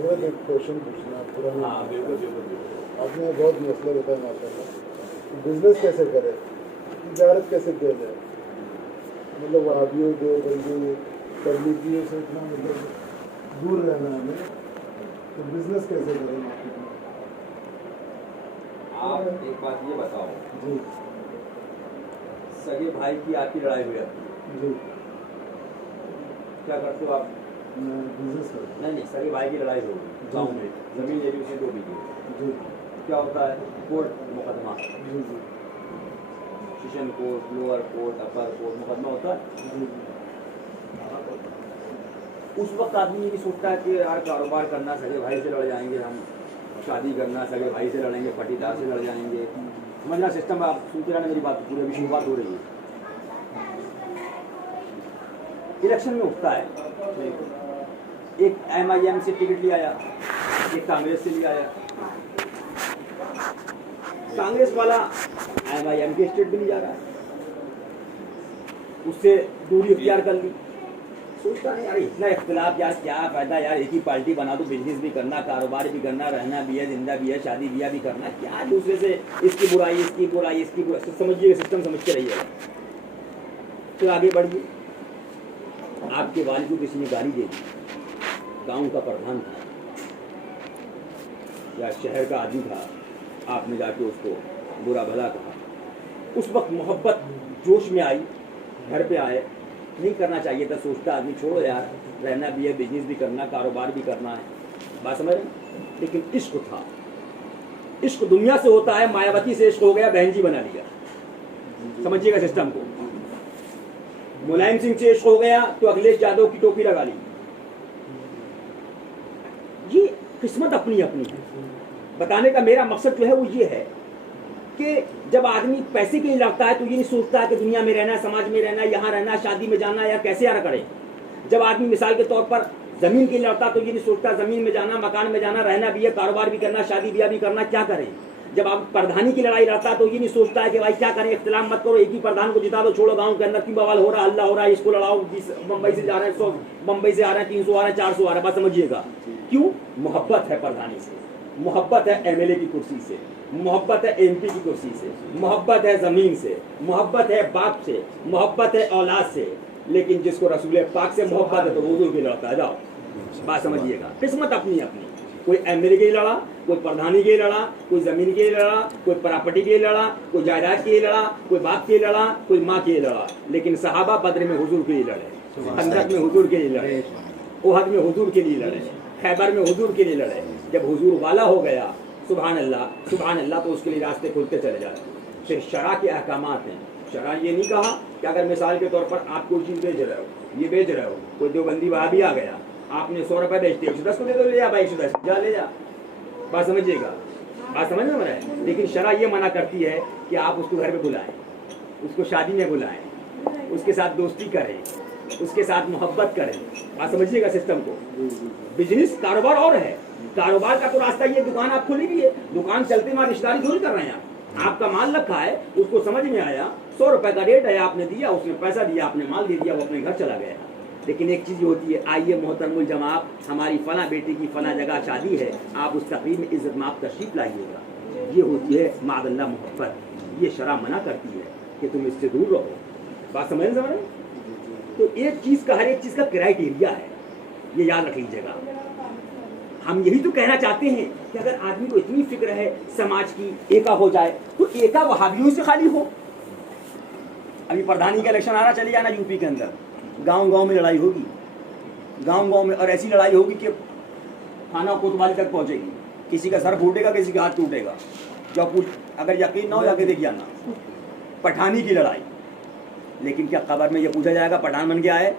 حضرت ایک کوشچن پوچھنا ہاں بالکل آپ نے بہت مسئلہ بتایا ماشاء اللہ. بزنس کیسے کرے, تجارت کیسے کیا جائے, مطلب وہابیوں کے بندی تبلیغیوں سے اتنا مطلب دور رہنا ہمیں, تو بزنس کیسے کریں مارکیٹ میں. آپ ایک بات یہ بتاؤ, جی سگے بھائی کی آپ کی لڑائی ہوئی ہے, جی کیا کرتے ہو آپ؟ میں بزنس کرتا نہیں سگے بھائی کی لڑائی ہو گئی گاؤں میں, زمین لے لی اسے 2 بیگھے, ہوں. جی کیا ہوتا ہے کورٹ مقدمہ, جی جی سیشن کورٹ, لوور کورٹ, اپر کورٹ, مقدمہ ہوتا ہے. جی اس وقت آدمی یہ بھی سوچتا ہے کہ یار کاروبار کرنا, سگے بھائی سے لڑ جائیں گے ہم, شادی کرنا سگے بھائی سے لڑیں گے, پٹیدار سے لڑ جائیں گے. سمجھنا سسٹم, آپ سنتے رہنا میری بات, پورے ابھی شروعات ہو رہی ہے. الیکشن میں اٹھتا ہے, ایک MIM سے ٹکٹ لے آیا, ایک کانگریس سے لے آیا. کانگریس والا MIM کے اسٹیٹ بھی نہیں جا رہا ہے, اس سے دوری اختیار کر لی. سوچتا نہیں یار اتنا اختلاف, یار کیا فائدہ, یار ایک ہی پارٹی بنا دو, بزنس بھی کرنا, کاروبار بھی کرنا, رہنا بھی ہے, زندہ بھی ہے, شادی بیاہ بھی کرنا, کیا دوسرے سے اس کی برائی, اس کی برائی, اس کی برائی, سمجھیے سسٹم سمجھتے رہیے گا. پھر آگے بڑھیے. آپ کے والد کو کسی نے گالی دے دی, گاؤں کا پردھان تھا یا شہر کا آدمی تھا, آپ نے جا کے اس کو برا بھلا کہا. اس وقت محبت جوش میں آئی, گھر پہ آئے, نہیں کرنا چاہیے تھا, سوچتا آدمی چھوڑو یار, رہنا بھی ہے, بزنس بھی کرنا, کاروبار بھی کرنا ہے, بات سمجھ رہے ہیں. لیکن عشق تھا, عشق دنیا سے ہوتا ہے, مایاوتی سے عشق ہو گیا, بہن جی بنا لیا. سمجھیے گا سسٹم کو. ملائم سنگھ سے عشق ہو گیا تو اکھلیش یادو کی ٹوپی لگا لی. یہ قسمت اپنی اپنی ہے. بتانے کا میرا مقصد جو ہے وہ یہ ہے کہ جب آدمی پیسے کے لیے لڑتا ہے تو یہ نہیں سوچتا کہ دنیا میں رہنا, سماج میں رہنا, یہاں رہنا, شادی میں جانا, یا کیسے یار کرے. جب آدمی مثال کے طور پر زمین کے لیے لڑتا تو یہ نہیں سوچتا زمین میں جانا, مکان میں جانا, رہنا بھی ہے, کاروبار بھی کرنا, شادی بیاہ بھی کرنا, کیا کریں. جب آپ پردھانی کی لڑائی لڑتا تو یہ نہیں سوچتا ہے کہ بھائی کیا کریں, اختلاف مت کرو, ایک ہی پردھان کو جتا دو, چھوڑو گاؤں کے اندر کی بوال ہو رہا, اللہ ہو رہا ہے, اس کو لڑاؤ, بمبئی سے جا رہے ہیں 100, بمبئی سے آ رہے ہیں 300 آ رہے ہیں, 400 آ رہے ہیں. بات سمجھیے گا کیوں. محبت ہے پردھانی سے, محبت ہے MLA کی کرسی سے, محبت ہے MP کی کرسی سے, محبت ہے زمین سے, محبت ہے باپ سے, محبت ہے اولاد سے. لیکن جس کو رسول پاک سے محبت ہے تو وہ حضور کی لڑتا ہے. جاؤ, بات سمجھیے گا. قسمت اپنی اپنی, کوئی MLA کے لیے لڑا, کوئی پردھانی کے لیے لڑا, کوئی زمین کے لیے لڑا, کوئی پراپرٹی کے لیے لڑا, کوئی جائیداد کے لیے لڑا, کوئی باپ کے لیے لڑا, کوئی ماں کے لیے لڑا. لیکن صحابہ بدر میں حضور کے لیے لڑے, خندق میں حضور کے لیے لڑے, احد میں حضور کے لیے لڑے, خیبر میں حضور کے لیے لڑے. جب حضور والا ہو گیا, سبحان اللہ, تو اس کے لیے راستے کھلتے چلے جاتے. پھر شرع کے احکامات ہیں. شرع یہ نہیں کہا کہ اگر مثال کے طور پر آپ کوئی چیز بیچ رہے ہو, یہ بیچ رہے ہو, کوئی دیوبندی وہابی آ گیا, آپ نے 100 روپے بیچتے, 110 کو دے دو, لے جا بھائی 110, جا لے جا. بات سمجھیے گا, بات سمجھ میں رہے. لیکن شرع یہ منع کرتی ہے کہ آپ اس کو گھر پہ بلائیں, اس کو شادی میں بلائیں, اس کے ساتھ دوستی کریں, اس کے ساتھ محبت کریں. بات سمجھیے گا سسٹم کو. بزنس کاروبار اور ہے, کاروبار کا تو راستہ یہ, دکان آپ کھولی بھی ہے, دکان چلتے میں رشتہ داری تھوڑی کر رہے ہیں. آپ کا مال رکھا ہے, اس کو سمجھ میں آیا 100 روپے کا ریٹ ہے, آپ نے دیا, اس نے پیسہ دیا, آپ نے مال دے دیا, وہ اپنے گھر چلا گیا. لیکن ایک چیز ہوتی ہے, آئیے محترم الجماعت, ہماری فلاں بیٹی کی فلاں جگہ شادی ہے, آپ اس تقریب میں عزت مآب تشریف لائیے گا. یہ ہوتی ہے معاذ اللہ محبت. یہ شرع منع کرتی ہے کہ تم اس سے دور رہو. بات سمجھ رہے ہیں. تو ایک چیز کا, ہر ایک چیز کا کرائٹیریا ہے, یہ یاد رکھ لیجیے گا. ہم یہی تو کہنا چاہتے ہیں کہ اگر آدمی کو اتنی فکر ہے سماج کی, ایکا ہو جائے, تو ایکا وہابیوں سے خالی ہو. ابھی پردھانی کا الیکشن آ رہا, چلے جانا UP کے اندر, گاؤں گاؤں میں لڑائی ہوگی, گاؤں گاؤں میں, اور ایسی لڑائی ہوگی کہ تھانہ کوتوالی تک پہنچے گی. کسی کا سر پھوٹے گا, کسی کا ہاتھ ٹوٹے گا. جب اگر یقین نہ ہو جا کے دیکھ جانا. پٹھانی کی لڑائی, لیکن کیا قبر میں یہ پوچھا جائے گا پٹھان بن کے آئے,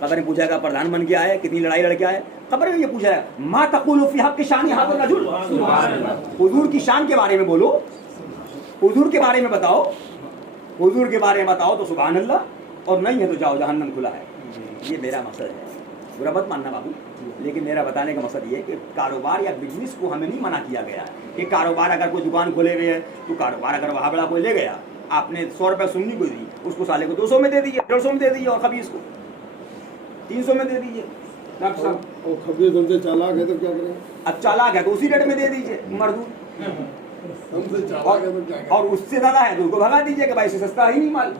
قبر میں پوچھا گا پردھان بن کے آئے, کتنی لڑائی لڑ کے آئے. قبر میں یہ پوچھا ہے ما تقول فی حق شان ھذا الرجل, حضور کی شان کے بارے میں بولو, حضور کے بارے میں بتاؤ, حضور کے بارے میں بتاؤ تو سبحان اللہ, اور نہیں ہے تو جاؤ, جہنم کھلا ہے. یہ میرا مقصد ہے, برا مت ماننا بابو. لیکن میرا بتانے کا مقصد یہ ہے کہ کاروبار یا بزنس کو ہمیں نہیں منع کیا گیا ہے کہ کاروبار اگر کوئی دکان کھولے ہوئے ہے تو کاروبار اگر وہاں بڑا کوئی لے گیا, آپ نے 100 روپے سننی کو دی, اس کو سالے کو 200 میں دے دیجیے, 150 میں دے دیجیے, اور خبیث کو 300 میں دے دیجیے. डॉक्टर साहब और खबरें हमसे चालाक है तो क्या करें? अब चालाक है तो उसी रेट में दे दीजिए मजदूर, हमसे चालाक है तो क्या करें? और उससे ज्यादा है तो उसको भगा दीजिए कि भाई इससे सस्ता ही नहीं माल।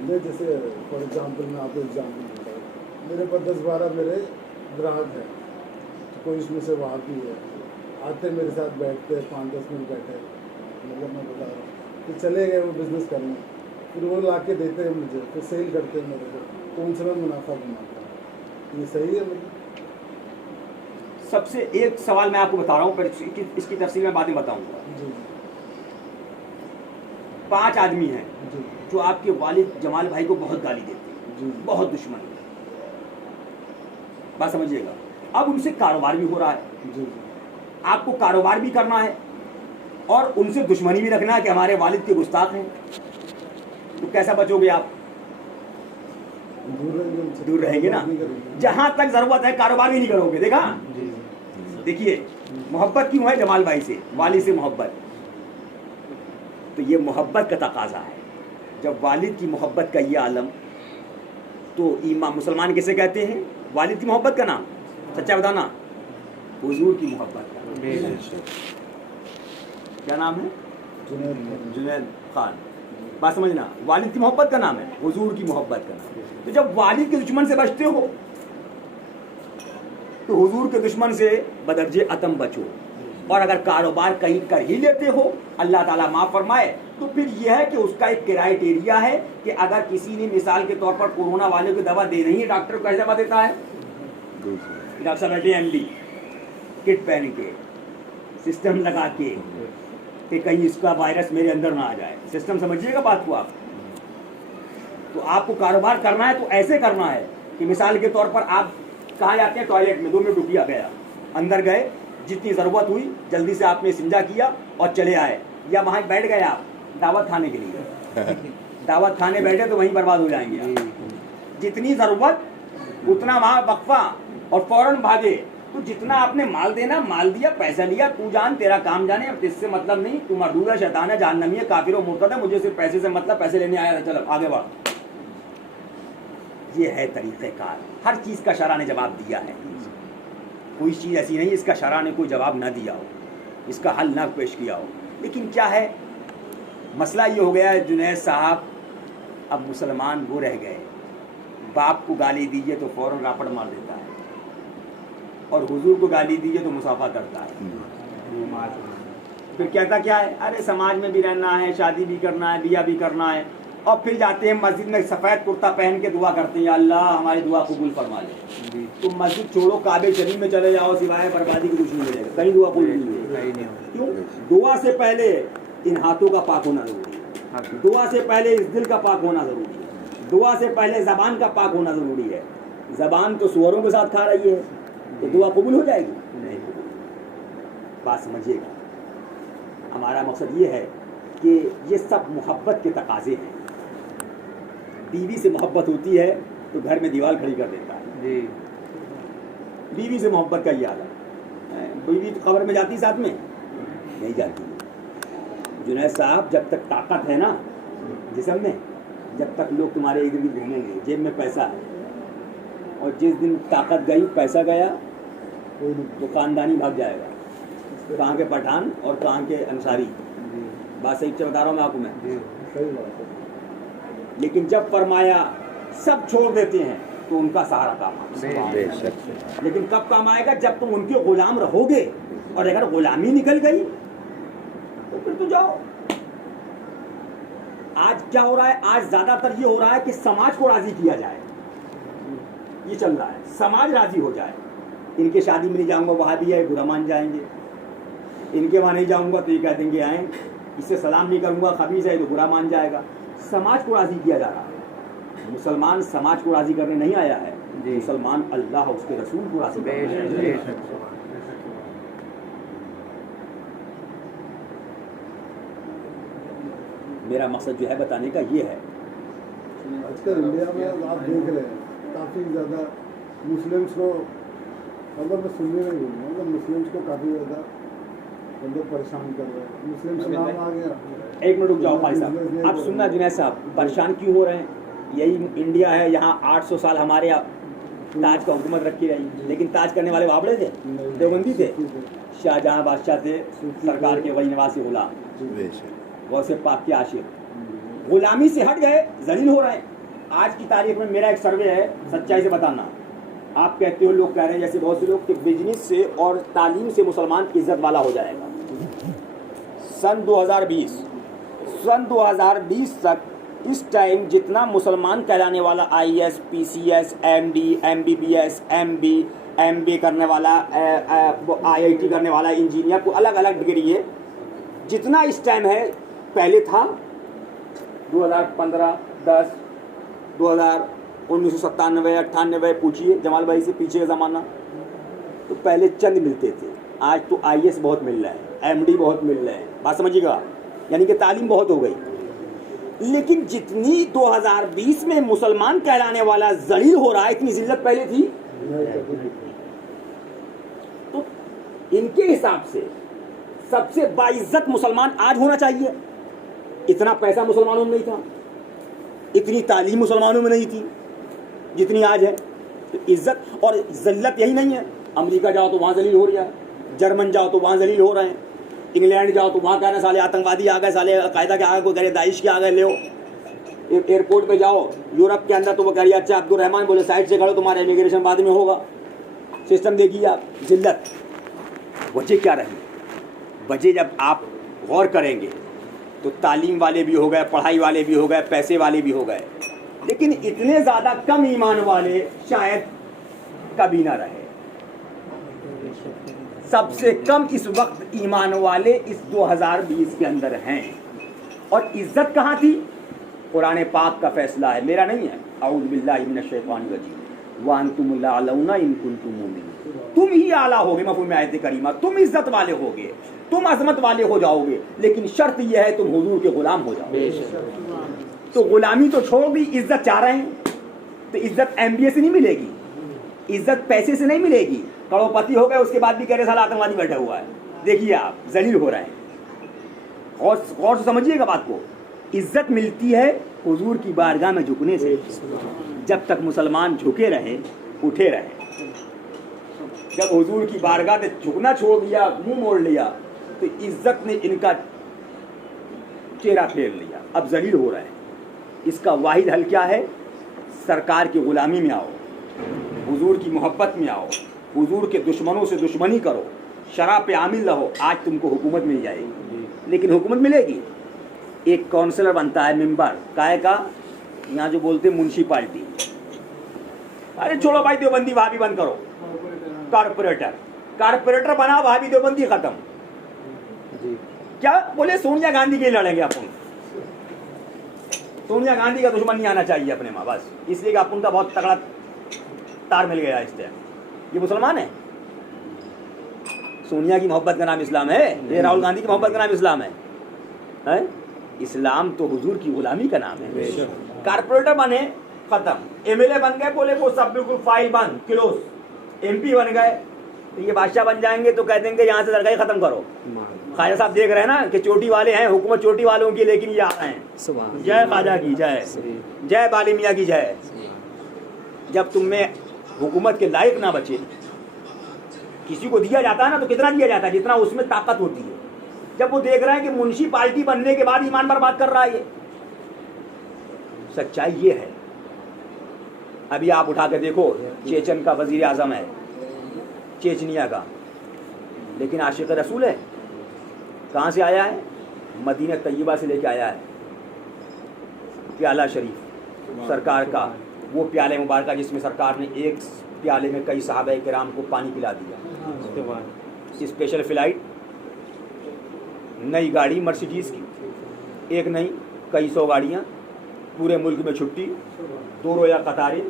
मैं जैसे फॉर एग्जांपल मैं आपको एग्जांपल देता हूँ, मेरे पास 10-12 मेरे ग्राहक हैं, कोई इसमें से वहाँ की है, आते मेरे साथ बैठते हैं, 5-10 मिनट बैठे, मतलब मैं बता रहा हूँ कि चले गए वो बिज़नेस करने, फिर वो ला के देते हैं मुझे, फिर सेल करते हैं मेरे को, तो उनसे मैं मुनाफा कमाता हूँ। ये सही है मतलब? सबसे एक सवाल मैं आपको बता रहा हूँ, पर इसकी तफसील में बातें बताऊंगा। जी 5 आदमी हैं जी जो आपके वालिद जमाल भाई को बहुत गाली देते हैं, जी बहुत दुश्मन है, बात समझिएगा। अब उनसे कारोबार भी हो रहा है, जी आपको कारोबार भी करना है और उनसे दुश्मनी भी रखना है कि हमारे वालिद के गुस्ताख हैं, तो कैसा बचोगे आप? दूर रहेंगे उनसे, दूर रहेंगे ना। नहीं करेंगे। जहां तक जरूरत है कारोबार भी नहीं करोगे। देखा, देखिए मोहब्बत क्यों है जमाल भाई से, वालिद से मोहब्बत, तो ये मोहब्बत का तकाजा है। जब वालिद की मोहब्बत का ये आलम, तो ईमान मुसलमान किसे कहते हैं? वालिद की मोहब्बत का नाम, सच्चा बताना, हुजूर की मोहब्बत का। क्या नाम है? जुनैद खान। बात समझना, वालिद की मोहब्बत का नाम है, हुजूर की मोहब्बत का नाम। तो जब वालिद के दुश्मन से बचते हो तो हुजूर के दुश्मन से बदर्जे अतम बचो। और अगर कारोबार कहीं कर ही लेते हो, अल्लाह ताला माफ़ फरमाए, तो फिर यह है कि उसका एक क्राइटेरिया है कि अगर किसी ने मिसाल के तौर पर कोरोना वाले को दवा दे रही है, डॉक्टर को कैसे दवा देता है? डॉक्टर साहब बैठे MD, किट पहन के, सिस्टम लगा के कि कहीं इसका वायरस मेरे अंदर ना आ जाए। सिस्टम समझिएगा बात को आप। तो आपको कारोबार करना है तो ऐसे करना है कि मिसाल के तौर पर आप कहाँ जाते हैं? टॉयलेट में 2 मिनट रुकिया गया, अंदर गए, जितनी ज़रूरत हुई जल्दी से आपने सिंजा किया और चले आए, या वहाँ बैठ गए आप दावत खाने के लिए दावत खाने बैठे तो वहीं बर्बाद हो जाएंगे आप। जितनी ज़रूरत उतना वहाँ वक्फा और फौरन भागे। तो जितना आपने माल देना माल दिया, पैसा लिया, तू जान तेरा काम जाने, अब इससे मतलब नहीं, तू मरदूद है, शैतान है, जहन्नमी है, काफिर और मुर्तद है, मुझे सिर्फ पैसे से मतलब, पैसे लेने आया था, चलो आगे बढ़। ये है तरीक़ेकार। हर चीज़ का शरअ ने जवाब दिया है, कोई चीज़ ऐसी नहीं इसका शरअ ने कोई जवाब ना दिया हो, इसका हल ना पेश किया हो। लेकिन क्या है मसला, ये हो गया है जुनैद साहब, अब मुसलमान वो रह गए, बाप को गाली दीजिए तो फ़ौरन रापड़ मार देता है, और हुजूर को गाली दीजिए तो मुसाफा करता है। फिर कहता क्या है? अरे समाज में भी रहना है, शादी भी करना है, बिया भी करना है, और फिर जाते हैं मस्जिद में सफ़ेद कुर्ता पहन के दुआ करते हैं, अल्लाह हमारी दुआ कबूल फरमा ले। तुम मस्जिद छोड़ो, काबे शरीफ में चले जाओ, सिवाय बर्बादी की कुछ नहीं मिलेगा, कहीं दुआ कबूल नहीं मिलेगी। क्यों? दुआ से पहले इन हाथों का पाक होना जरूरी है, दुआ से पहले इस दिल का पाक होना जरूरी है, दुआ से पहले ज़बान का पाक होना जरूरी है। ज़बान तो सुअरों के साथ खा रही है, तो दुआ कबूल हो जाएगी? नहीं। बात समझिएगा, हमारा मकसद ये है कि ये सब मोहब्बत के तकाजे हैं। बीवी से मोहब्बत होती है तो घर में दीवार खड़ी कर देता है जी। बीवी से मोहब्बत का ये हालत, बीवी तो कब्र में जाती साथ में नहीं जाती। जुनैद साहब, जब तक ताकत है ना जिस्म में, जब तक लोग तुम्हारे इधर उधर घूमेंगे, जेब में पैसा है, और जिस दिन ताकत गई, पैसा गया, तो खानदानी भाग जाएगा। कहाँ के पठान और कहाँ के अंसारी। बात सही बता रहा हूँ मैं आपको मैं। लेकिन जब फरमाया सब छोड़ देते हैं तो उनका सहारा काम आएगा। लेकिन कब काम आएगा? जब तुम उनके गुलाम रहोगे, और अगर गुलामी निकल गई तो फिर तो जाओ। आज क्या हो रहा है? आज ज्यादातर ये हो रहा है कि समाज को राजी किया जाए, ये चल रहा है, समाज राजी हो जाए। इनके शादी में नहीं जाऊंगा, वहाँ भी है, बुरा मान जाएंगे। इनके वहाँ नहीं जाऊंगा तो ये कह देंगे आए, इससे सलाम नहीं करूंगा, खबीज़ है, तो बुरा मान जाएगा। समाज को राजी किया जा रहा है। मुसलमान समाज को राजी करने नहीं आया है, मुसलमान अल्लाह उसके रसूल को राजी करने आया है। मेरा मकसद जो है बताने का ये है, आजकल इंडिया में आप देख रहे हैं काफ़ी ज़्यादा मुस्लिम्स को, मतलब मैं सुनने में बोलूँगा, मतलब मुस्लिम्स को काफ़ी ज़्यादा मतलब परेशान कर रहे हैं। मुस्लिम नाम आ गया। एक मिनट रुक जाओ भाई साहब, आप सुनना जुनैद साहब, परेशान क्यों हो रहे हैं? यही इंडिया है, यहाँ 800 साल हमारे ताज का हुकूमत रखी रही, लेकिन ताज करने वाले बाबड़े थे, देवबंदी थे, शाहजहां बादशाह थे, सरकार के वही निवासी गुलाम, गौसे पाक के आशिक, गुलामी से हट गए, जलील हो रहे हैं। आज की तारीख में मेरा एक सर्वे है, सच्चाई से बताना, आप कहते हो, लोग कह रहे हैं जैसे बहुत से लोग कि बिजनेस से और तालीम से मुसलमान इज्जत वाला हो जाएगा। सन 2020 तक इस टाइम जितना मुसलमान कहलाने वाला IAS, PCS, MD, MBBS, MB करने वाला, IIT करने वाला, इंजीनियर को अलग अलग डिग्री है, जितना इस टाइम है पहले था 2015, 10, 1997, 98, पूछिए जमाल भाई से पीछे का ज़माना, तो पहले चंद मिलते थे, आज तो IAS बहुत मिल रहा है, MD बहुत मिल रहे हैं, बात समझिएगा, यानी कि तालीम बहुत हो गई। लेकिन जितनी 2020 में मुसलमान कहलाने वाला जलील हो रहा है, इतनी जिल्लत पहले थी। तो इनके हिसाब से सबसे बाइज्जत मुसलमान आज होना चाहिए। इतना पैसा मुसलमानों में नहीं था, इतनी तालीम मुसलमानों में नहीं थी जितनी आज है। तो इज्जत और जिल्लत यही नहीं है। अमेरिका जाओ तो वहाँ जलील हो रहा है, जर्मन जाओ तो वहाँ जलील हो रहे हैं, इंग्लैंड जाओ तो वहाँ कहना साले आतंकवादी आ गए, साले अलकायदा के आ गए, कोई कह रहे दाइश के आ गए, ले एयरपोर्ट पे जाओ यूरोप के अंदर तो वो कह रही अच्छा अब्दुल रहमान बोले साइड से खड़ो, तुम्हारा इमिग्रेशन बाद में होगा। सिस्टम देखिए आप, जिल्लत। वजह क्या रही? वजह जब आप गौर करेंगे तो तालीम वाले भी हो गए, पढ़ाई वाले भी हो गए, पैसे वाले भी हो गए, लेकिन इतने ज़्यादा कम ईमान वाले शायद कभी ना रहे। सबसे कम इस वक्त ईमान वाले इस 2020 के अंदर हैं। और इज्जत कहाँ थी? कुरान पाक का फैसला है, मेरा नहीं है। औज़ु बिल्लाहि मिनश शैतानिर रजीम व अंतुम लाअलौना इन कुंतुम मुमिनीन। तुम ही आला होगे, मफ़हूम आयत करीमा, तुम इज्जत वाले होगे, तुम अजमत वाले हो जाओगे, लेकिन शर्त यह है तुम हुजूर के गुलाम हो जाओगे। तो गुलामी तो छोड़ दी, इज्जत चाह रहे हैं, तो इज्जत MBA से नहीं मिलेगी, इज्जत पैसे से नहीं मिलेगी। करोड़पति हो गए उसके बाद भी कह रहे साला आतंकवादी बैठा हुआ है। देखिए आप, जलील हो रहे हैं। और गौर से समझिएगा बात को, इज्जत मिलती है हुजूर की बारगाह में झुकने से। जब तक मुसलमान झुके रहे, उठे रहे, जब हुजूर की बारगाह में झुकना छोड़ दिया, मुंह मोड़ लिया, तो इज्जत ने इनका चेहरा फेर लिया, अब जलील हो रहे हैं। इसका वाहिद हल क्या है? सरकार की गुलामी में आओ, हुजूर की मोहब्बत में आओ, हुजूर के दुश्मनों से दुश्मनी करो, शराब पे आमिल रहो, आज तुमको हुकूमत मिल जाएगी। लेकिन हुकूमत मिलेगी, एक काउंसलर बनता है, मेंबर काय का, यहाँ जो बोलते हैं म्युनिसिपालिटी, अरे छोड़ो भाई देवबंदी भाभी बंद करो, कारपोरेटर बना, भाभी देवबंदी खत्म। क्या बोले? सोनिया गांधी के लड़ेंगे अपन, सोनिया गांधी का दुश्मन नहीं आना चाहिए अपने माँ, बस इसलिए कि अपन का बहुत तगड़ा तार मिल गया इस टाइम। ये मुसलमान है? सोनिया की मोहब्बत का नाम इस्लाम है? ये राहुल गांधी की मोहब्बत का नाम इस्लाम है? इस्लाम तो हुजूर की गुलामी का नाम है। कारपोरेटर बने, खत्म। MLA बन गए, बोले वो सब बिल्कुल फाइल बंद, क्लोज। MP बन गए, तो ये बादशाह बन जाएंगे तो कह देंगे यहाँ से दरगाह खत्म करो। ख्वाजा साहब देख रहे हैं ना कि चोटी वाले हैं, हुकूमत चोटी वालों की, लेकिन ये आ रहे हैं। जय ख्वाजा की जय, जय बाली मियाँ की जय। जब तुम में हुकूमत के लायक ना बचे, किसी को दिया जाता है ना, तो कितना दिया जाता है? जितना उसमें ताकत होती है। जब वो देख रहे हैं कि म्युनिसिपालिटी बनने के बाद ईमान बर्बाद कर रहा है, ये सच्चाई ये है। अभी आप उठा के देखो, चेचन का वजीर आजम है, चेचनिया का, लेकिन आशिक रसूल है। कहाँ से आया है? मदीना तैयबा से लेके आया है प्याला शरीफ सरकार का, वो प्याले मुबारक जिसमें सरकार ने एक प्याले में कई सहाबा किराम को पानी पिला दिया। स्पेशल फ्लाइट, नई गाड़ी मर्सिडीज़ की, एक नहीं कई सौ गाड़ियाँ, पूरे मुल्क में छुट्टी, 2 रोज़ा कतारें,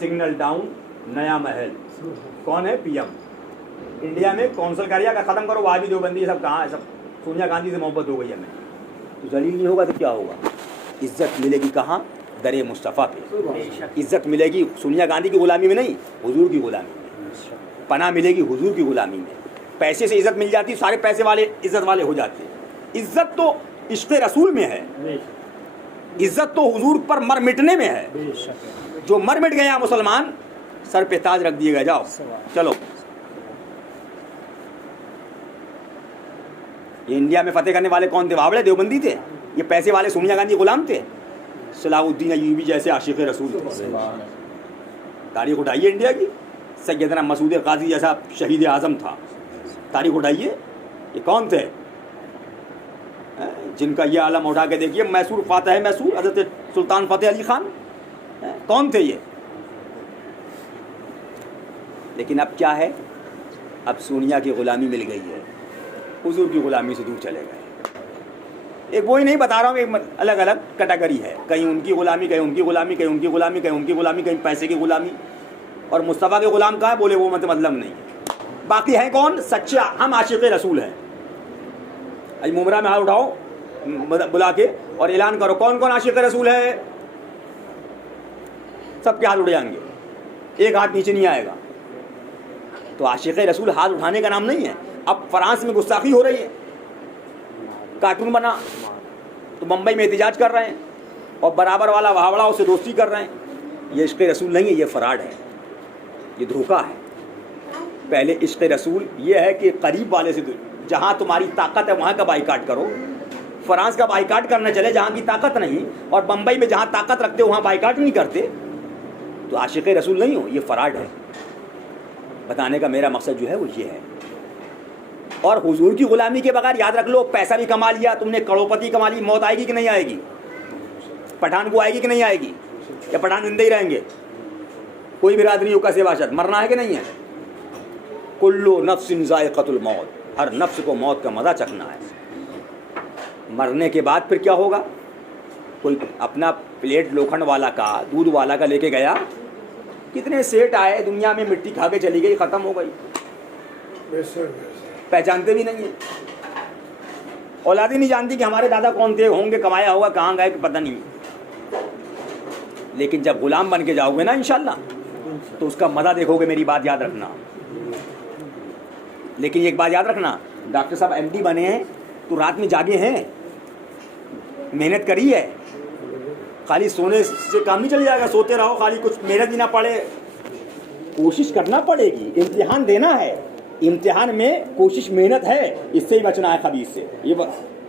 सिग्नल डाउन, नया महल। कौन है? PM। इंडिया में कौंसल करिया का ख़त्म करो, वहाँ भी देवबंदी सब कहाँ है? सब सोनिया गांधी से मोहब्बत हो गई हमें। तो जलील नहीं होगा तो क्या होगा? इज्जत मिलेगी कहाँ? दरे मुस्तफ़ा पे। इज्जत मिलेगी सोनिया गांधी की गुलामी में नहीं, हुजूर की गुलामी में। पनाह मिलेगी हुजूर की गुलामी में। पैसे से इज्जत मिल जाती, सारे पैसे वाले इज्जत वाले हो जाते। इज्जत तो इश्क़ रसूल में है, इज्जत तो हुजूर पर मर मिटने में है। जो मर मिट गया मुसलमान, سر پہ تاج رکھ دیے گا. جاؤ چلو. یہ انڈیا میں فتح کرنے والے کون تھے؟ بابڑے دیوبندی تھے. یہ پیسے والے سونیا گاندھی غلام تھے. صلاح الدین ایوبی جیسے عاشق رسول تھے. تاریخ اٹھائیے انڈیا کی. سیدنا مسعود قاضی جیسا شہید اعظم تھا. تاریخ اٹھائیے. یہ کون تھے جن کا یہ عالم اٹھا کے دیکھیے؟ میسور فاتح میسور حضرت سلطان فتح علی خان کون تھے یہ؟ لیکن اب کیا ہے؟ اب سونیا کی غلامی مل گئی ہے. حضور کی غلامی سے دور چلے گئے. ایک وہی نہیں بتا رہا ہوں، ایک الگ الگ کیٹیگری ہے. کہیں ان کی غلامی، کہیں ان کی غلامی، کہیں ان کی غلامی، کہیں ان کی غلامی، کہیں پیسے کی غلامی. اور مصطفیٰ کے غلام کہاں ہے؟ بولے وہ مطلب نہیں. باقی ہیں کون؟ سچے ہم عاشق رسول ہیں. آج ممرہ میں ہاتھ اٹھاؤ بلا کے اور اعلان کرو کون کون عاشق رسول ہے. سب کے ہاتھ اٹھ جائیں گے، ایک ہاتھ نیچے نہیں آئے گا. تو عاشق رسول ہاتھ اٹھانے کا نام نہیں ہے. اب فرانس میں گستاخی ہو رہی ہے، کارٹون بنا تو ممبئی میں احتجاج کر رہے ہیں اور برابر والا وہاوڑا اس سے دوستی کر رہے ہیں. یہ عشق رسول نہیں ہے، یہ فراڈ ہے، یہ دھوکہ ہے. پہلے عشق رسول یہ ہے کہ قریب والے سے جہاں تمہاری طاقت ہے وہاں کا بائیکاٹ کرو. فرانس کا بائیکاٹ کرنا چلے جہاں کی طاقت نہیں، اور بمبئی میں جہاں طاقت رکھتے وہاں بائیکاٹ نہیں کرتے، تو عاشق رسول نہیں ہو. یہ فراڈ ہے. بتانے کا میرا مقصد جو ہے وہ یہ ہے. اور حضور کی غلامی کے بغیر یاد رکھ لو، پیسہ بھی کما لیا تم نے، کروڑپتی کما لی، موت آئے گی کہ نہیں آئے گی؟ پٹھان کو آئے گی کہ نہیں آئے گی؟ یا پٹھان زندہ ہی رہیں گے؟ کوئی برادریوں کا سواشت مرنا ہے کہ نہیں ہے؟ کلو نفس ذائقۃ الموت، ہر نفس کو موت کا مزہ چکھنا ہے. مرنے کے بعد پھر کیا ہوگا؟ کوئی اپنا پلیٹ لوکھنڈ والا کا، دودھ والا کا لے کے گیا، کتنے سیٹ آئے دنیا میں، مٹی کھا کے چلی گئی، ختم ہو گئی، پہچانتے بھی نہیں ہیں. اولاد ہی نہیں جانتی کہ ہمارے دادا کون تھے، ہوں گے، کمایا ہوگا، کہاں گئے پتہ نہیں. لیکن جب غلام بن کے جاؤ گے نا انشاءاللہ تو اس کا مزہ دیکھو گے. میری بات یاد رکھنا. لیکن ایک بات یاد رکھنا، ڈاکٹر صاحب ایم ڈی بنے ہیں تو رات میں جاگے ہیں، محنت کری ہے. خالی سونے سے کام نہیں چل جائے گا، سوتے رہو خالی، کچھ محنت ہی نہ پڑے. کوشش کرنا پڑے گی، امتحان دینا ہے. امتحان میں کوشش محنت ہے، اس سے ہی بچنا ہے خبیث سے. یہ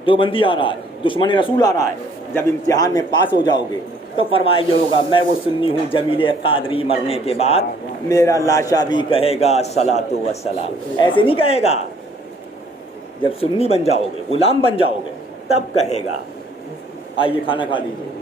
دیوبندی آ رہا ہے، دشمن رسول آ رہا ہے. جب امتحان میں پاس ہو جاؤ گے تو فرمایا یہ ہوگا، میں وہ سنی ہوں جمیل قادری، مرنے کے بعد میرا لاشا بھی کہے گا صلاۃ و سلام. ایسے نہیں کہے گا. جب سنی بن جاؤ گے، غلام بن جاؤ گے، تب کہے گا. آئیے کھانا کھا لیجیے.